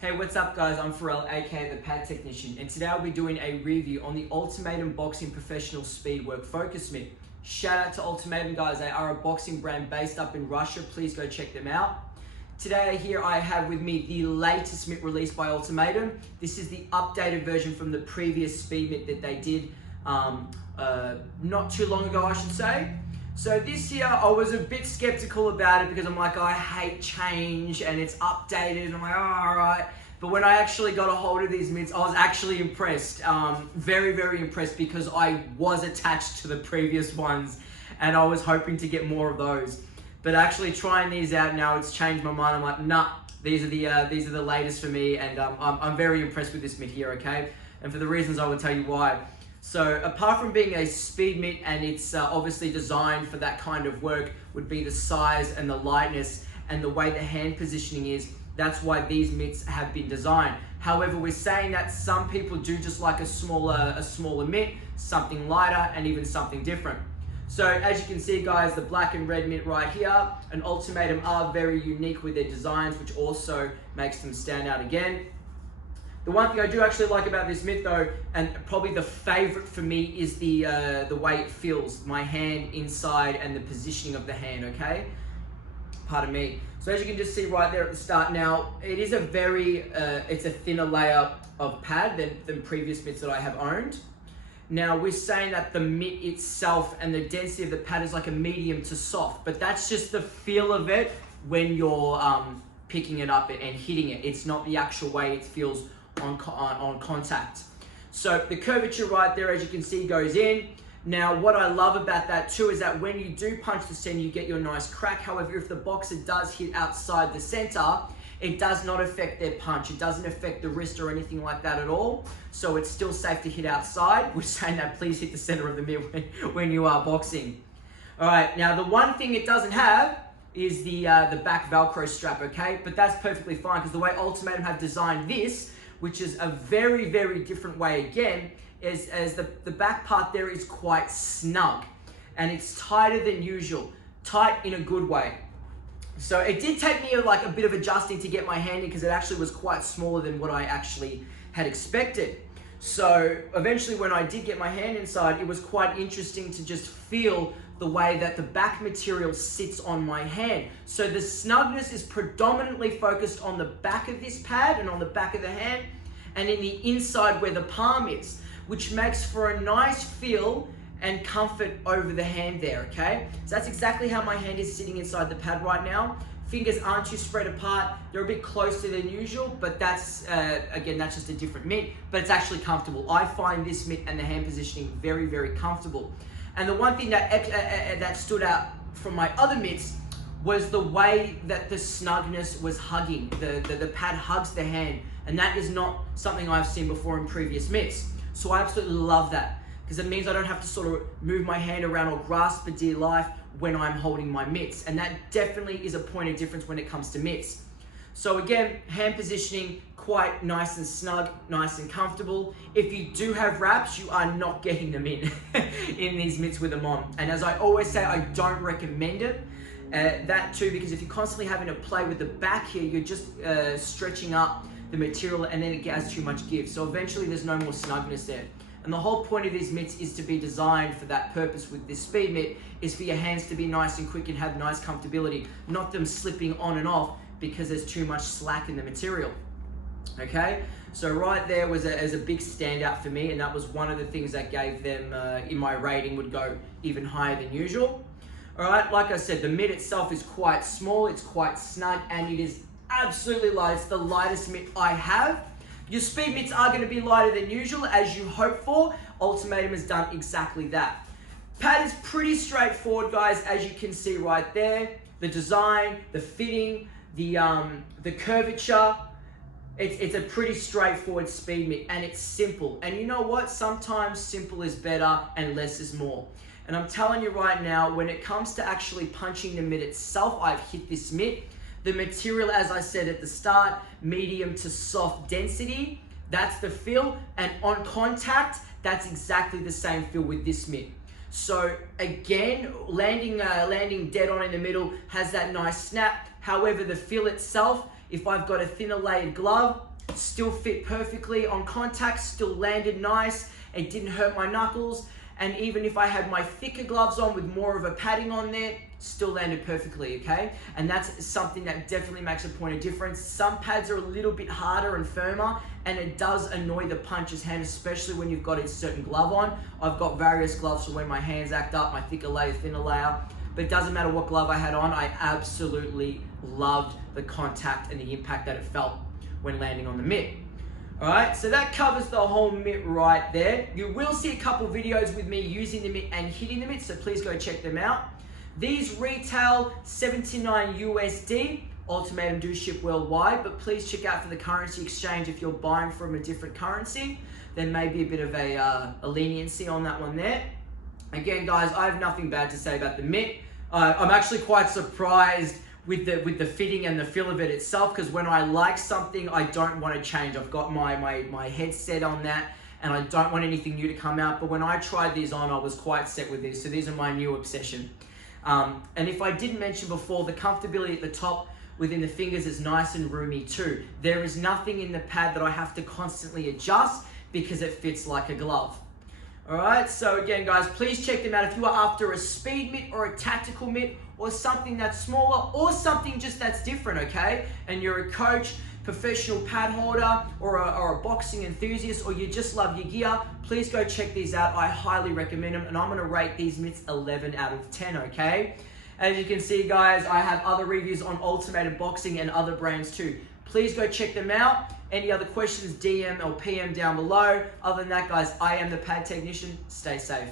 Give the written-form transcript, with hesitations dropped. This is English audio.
Hey, what's up guys? I'm Pharrell, aka the Pad Technician, and today I'll be doing a review on the Ultimatum Boxing Professional Speedwork Focus Mitt. Shout out to Ultimatum guys, they are a boxing brand based up in Russia, please go check them out. Today here I have with me the latest mitt released by Ultimatum. This is the updated version from the previous speed mitt that they did not too long ago, I should say. So this year I was a bit skeptical about it because I'm like, I hate change and it's updated and I'm like, oh, all right. But when I actually got a hold of these mitts, I was actually impressed. Very, very impressed because I was attached to the previous ones and I was hoping to get more of those. But actually trying these out now, it's changed my mind. I'm like, nah, these are the latest for me, and I'm very impressed with this mitt here, okay? And for the reasons I will tell you why. So apart from being a speed mitt and it's obviously designed for that kind of work, would be the size and the lightness and the way the hand positioning is. That's why these mitts have been designed. However, we're saying that some people do just like a smaller mitt, something lighter and even something different. So as you can see guys, the black and red mitt right here, and Ultimatum are very unique with their designs, which also makes them stand out again. The one thing I do actually like about this mitt though, and probably the favorite for me, is the way it feels, my hand inside and the positioning of the hand, okay? Pardon me. So as you can just see right there at the start now, it is a very, it's a thinner layer of pad than previous mitts that I have owned. Now we're saying that the mitt itself and the density of the pad is like a medium to soft, but that's just the feel of it when you're picking it up and hitting it. It's not the actual way it feels on contact. So the curvature right there, as you can see, goes in. Now what I love about that too is that when you do punch the center, you get your nice crack. However, if the boxer does hit outside the center, it does not affect their punch. It doesn't affect the wrist or anything like that at all. So it's still safe to hit outside. We're saying that please hit the center of the mitt when you are boxing. All right, now the one thing it doesn't have is the back Velcro strap, okay? But that's perfectly fine because the way Ultimatum have designed this, which is a very, very different way again, is as the back part there is quite snug and it's tighter than usual, tight in a good way. So it did take me like a bit of adjusting to get my hand in because it actually was quite smaller than what I actually had expected. So eventually when I did get my hand inside, it was quite interesting to just feel the way that the back material sits on my hand. So the snugness is predominantly focused on the back of this pad and on the back of the hand and in the inside where the palm is, which makes for a nice feel and comfort over the hand there, okay? So that's exactly how my hand is sitting inside the pad right now. Fingers aren't too spread apart. They're a bit closer than usual, but that's, again, that's just a different mitt, but it's actually comfortable. I find this mitt and the hand positioning very, very comfortable. And the one thing that stood out from my other mitts was the way that the snugness was hugging. The pad hugs the hand, and that is not something I've seen before in previous mitts. So I absolutely love that because it means I don't have to sort of move my hand around or grasp for dear life when I'm holding my mitts. And that definitely is a point of difference when it comes to mitts. So again, hand positioning, quite nice and snug, nice and comfortable. If you do have wraps, you are not getting them in these mitts with them on. And as I always say, I don't recommend it. That too, because if you're constantly having to play with the back here, you're just stretching up the material and then it has too much give. So eventually there's no more snugness there. And the whole point of these mitts is to be designed for that purpose with this speed mitt, is for your hands to be nice and quick and have nice comfortability, not them slipping on and off because there's too much slack in the material. Okay, so right there was a big standout for me, and that was one of the things that gave them, in my rating, would go even higher than usual. All right, like I said, the mitt itself is quite small, it's quite snug, and it is absolutely light. It's the lightest mitt I have. Your speed mitts are going to be lighter than usual, as you hope for. Ultimatum has done exactly that. Pad is pretty straightforward, guys, as you can see right there. The design, the fitting, the curvature. It's a pretty straightforward speed mitt, and it's simple. And you know what? Sometimes simple is better and less is more. And I'm telling you right now, when it comes to actually punching the mitt itself, I've hit this mitt. The material, as I said at the start, medium to soft density, that's the feel. And on contact, that's exactly the same feel with this mitt. So again, landing dead on in the middle has that nice snap. However, the feel itself If I've got a thinner layered glove, still fit perfectly on contact, still landed nice. It didn't hurt my knuckles. And even if I had my thicker gloves on with more of a padding on there, still landed perfectly, okay? And that's something that definitely makes a point of difference. Some pads are a little bit harder and firmer, and it does annoy the puncher's hand, especially when you've got a certain glove on. I've got various gloves for when my hands act up, my thicker layer, thinner layer, but it doesn't matter what glove I had on, I absolutely loved the contact and the impact that it felt when landing on the mitt. Alright, so that covers the whole mitt right there. You will see a couple videos with me using the mitt and hitting the mitt, so please go check them out. These retail $79 USD. Ultimatum do ship worldwide, but please check out for the currency exchange. If you're buying from a different currency, there may be a bit of a leniency on that one there. Again, guys, I have nothing bad to say about the mitt. I'm actually quite surprised with the fitting and the feel of it itself, because when I like something, I don't want to change. I've got my head set on that, and I don't want anything new to come out. But when I tried these on, I was quite set with these. So these are my new obsession. And if I didn't mention before, the comfortability at the top within the fingers is nice and roomy too. There is nothing in the pad that I have to constantly adjust because it fits like a glove. Alright, so again guys, please check them out if you are after a speed mitt or a tactical mitt or something that's smaller or something just that's different, okay? And you're a coach, professional pad holder, or a boxing enthusiast, or you just love your gear, please go check these out. I highly recommend them, and I'm gonna rate these mitts 11 out of 10, okay? As you can see guys, I have other reviews on Ultimatum Boxing and other brands too. Please go check them out. Any other questions, DM or PM down below. Other than that guys, I am the Pad Technician. Stay safe.